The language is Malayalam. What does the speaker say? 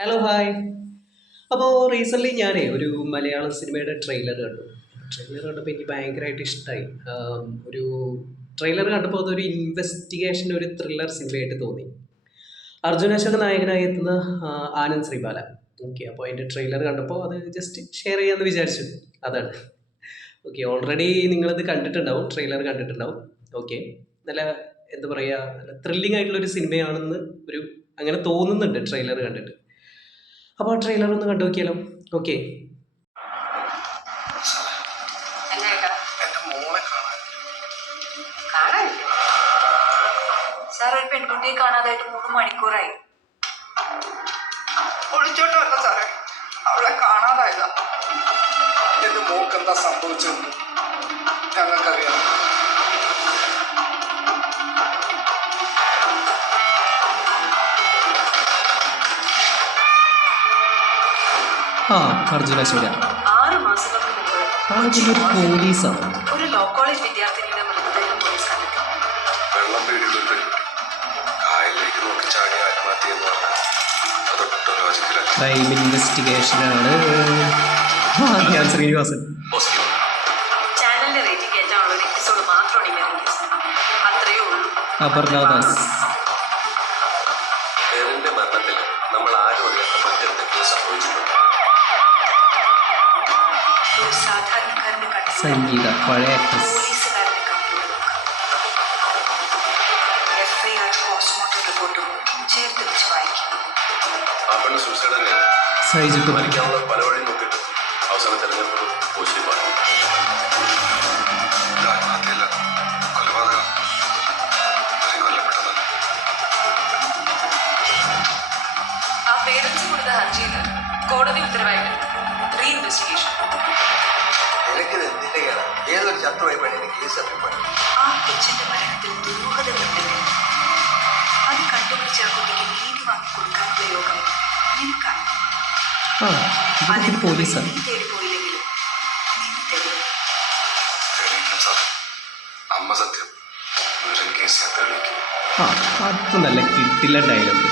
Hello hi. അപ്പോൾ റീസെൻ്റ്ലി ഞാനേ ഒരു മലയാള സിനിമയുടെ ട്രെയിലർ കണ്ടു. ട്രെയിലർ കണ്ടപ്പോൾ എനിക്ക് ഭയങ്കരമായിട്ട് ഇഷ്ടമായി. ഒരു ട്രെയിലർ കണ്ടപ്പോൾ അതൊരു ഇൻവെസ്റ്റിഗേഷൻ ഒരു ത്രില്ലർ സിനിമയായിട്ട് തോന്നി. അർജുൻ അശോക് നായകനായി എത്തുന്ന ആനന്ദ് ശ്രീബാല. ഓക്കെ, അപ്പോൾ അതിൻ്റെ ട്രെയിലർ കണ്ടപ്പോൾ അത് ജസ്റ്റ് ഷെയർ ചെയ്യാമെന്ന് വിചാരിച്ചു. അതാണ്. ഓക്കെ, ഓൾറെഡി നിങ്ങളത് കണ്ടിട്ടുണ്ടാവും, ട്രെയിലർ കണ്ടിട്ടുണ്ടാവും. ഓക്കെ, നല്ല എന്താ പറയുക, നല്ല ത്രില്ലിംഗ് ആയിട്ടുള്ളൊരു സിനിമയാണെന്ന് ഒരു അങ്ങനെ തോന്നുന്നുണ്ട് ട്രെയിലർ കണ്ടിട്ട്. അപ്പോൾ ആ ട്രെയിലർ ഒന്ന് കണ്ടു നോക്കിയാലോ? ഓക്കെ. എന്നാ എന്റെ മോളെ കാണാൻ കാണാനില്ല സാർ. ഒരു പെൺകുട്ടിയെ കാണാതായിട്ട് 3 മണിക്കൂറായി. ഒളിച്ചോട്ടല്ല സാറേ, അവളെ കാണാതായതാ. എന്റെ മോൾക്ക് എന്താ സംഭവിച്ചതെന്ന് ഞങ്ങൾക്കറിയാം. ആ, അർജുന അശോക 6 മാസങ്ങൾക്ക് മുമ്പ് ഒരു പോലീസാണ്. ഒരു ലോ കോളേജ് വിദ്യാർത്ഥിനിയുടെ മൃതദേഹം പോലീസ് കണ്ടെത്തി. വെള്ളം പേടിയുള്ള ഒരു പെൺകുട്ടി കായലിലേക്ക് നോക്കി ചാടി ആത്മഹത്യ എന്ന് പറഞ്ഞാൽ അതൊട്ടും ലോജിക്കലല്ല. ക്രൈം ഇൻവെസ്റ്റിഗേഷനാണ്. ഞാൻ ശ്രീനിവാസൻ. പോസിറ്റീവ് ചാനലിന്റെ റേറ്റിംഗ് കയറ്റാനുള്ള ഒരു എപ്പിസോഡ് മാത്രമാണ് ഇങ്ങനെ റിലീസ്. അത്രയേ ഉള്ളൂ. അപർണദാസ്. പേരിന്റെ മരണത്തിൽ നമ്മൾ ആരും അറിയാത്ത മറ്റെന്തൊക്കെയോ സംഭവിച്ചിട്ടുണ്ട്. ഒരു സാധാരണക്കാരന്റെ കണ്ണിൽ സംഗീത, പഴയ ആക്ട്രസ്. പോലീസുകാരന്റെ കണ്ണിലൂടെ FIR പോസ്റ്റ്മോർട്ടം റിപ്പോർട്ടും ചേർത്ത് വെച്ച് വായിക്കും. ആ പെണ്ണ് സൂസൈഡ് തന്നെ. സൈജു കുമാർ. മരിക്കാനുള്ള പല വഴി നോക്കിയിട്ട് അവസാനം തെരഞ്ഞെടുപ്പ് പോസിറ്റീവാണ്. ഇത് ആത്മഹത്യയല്ല, കൊലപാതകം. ഇത്രയും കൊല്ലപ്പെട്ടതാണ്. ആ പേരൻസ് കൊടുത്ത ഹർജിയിൽ കോടതി ഉത്തരവായിട്ട് റീഇൻവെസ്റ്റിഗേഷൻ. നിനക്കിത് എന്തിന്റെ കേടാ? ഏതൊരു ചത്തുപോയി പെണ്ണിന് കേസ് അഭിപ്രായം. ആ കൊച്ചിന്റെ മരണത്തിൽ ദുരൂഹതകളുണ്ടെങ്കിൽ അത് കണ്ടുപിടിച്ച ആ കുട്ടിക്ക് നീതി വാങ്ങിക്കൊടുക്കാനുള്ള യോഗം നിനക്കാണ്. ആ, ഇത് പോലീസാണ്. നീ തേടി പോയില്ലെങ്കിലും നിന്നെ തേടി. തെളിയിക്കും സാർ. അമ്മ സത്യം. മുഴുവൻ കേസ് ഞാൻ തെളിയിക്കും. ആ, അത് നല്ല കിട്ടില്ല ഡയലോഗ്.